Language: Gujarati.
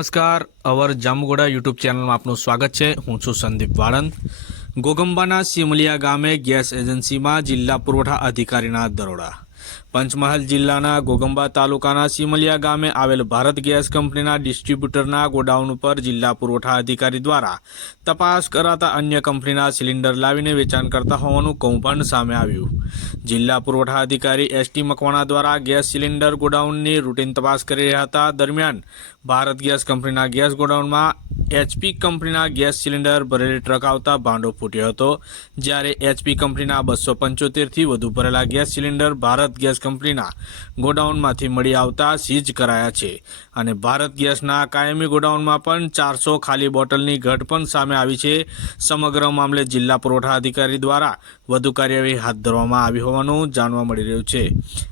નમસ્કાર. અવર જામગોડા યુટ્યુબ ચેનલમાં આપનું સ્વાગત છે. હું છું સંદીપ વાળંદ. ગોગંબાના સિમલિયા ગામે ગેસ એજન્સીમાં જિલ્લા પુરવઠા અધિકારીના દરોડા. પંચમહાલ જિલ્લાના ગોગંબા તાલુકાના સિમલિયા ગામે આવેલ ભારત ગેસ કંપનીના ડિસ્ટ્રીબ્યુટરના ગોડાઉન ઉપર જિલ્લા પુરવઠા અધિકારી દ્વારા તપાસ કરાતા અન્ય કંપનીના સિલિન્ડર લાવીને વેચાણ કરતા હોવાનું કૌભાંડ સામે આવ્યું. જિલ્લા પુરવઠા અધિકારી એસટી મકવાણા દ્વારા ગેસ સિલિન્ડર ગોડાઉનની રૂટીન તપાસ કરી રહ્યા હતા. દરમિયાન ભારત ગેસ કંપનીના ગેસ ગોડાઉનમાં એચપી કંપનીના ગેસ સિલિન્ડર ભરેલી ટ્રક આવતા ભાંડો ફૂટ્યો હતો. જ્યારે એચપી કંપનીના બસો પંચોતેરથી વધુ ભરેલા ગેસ સિલિન્ડર ભારત ગેસ કંપનીના ગોડાઉનમાંથી મળી આવતા સીઝ કરાયા છે અને ભારત ગેસના કાયમી ગોડાઉનમાં પણ ચારસો ખાલી બોટલની ઘટ પણ સામે આવી છે. સમગ્ર મામલે જિલ્લા પુરવઠા અધિકારી દ્વારા વધુ કાર્યવાહી હાથ ધરવામાં આવી હોવાનું જાણવા મળી રહ્યું છે.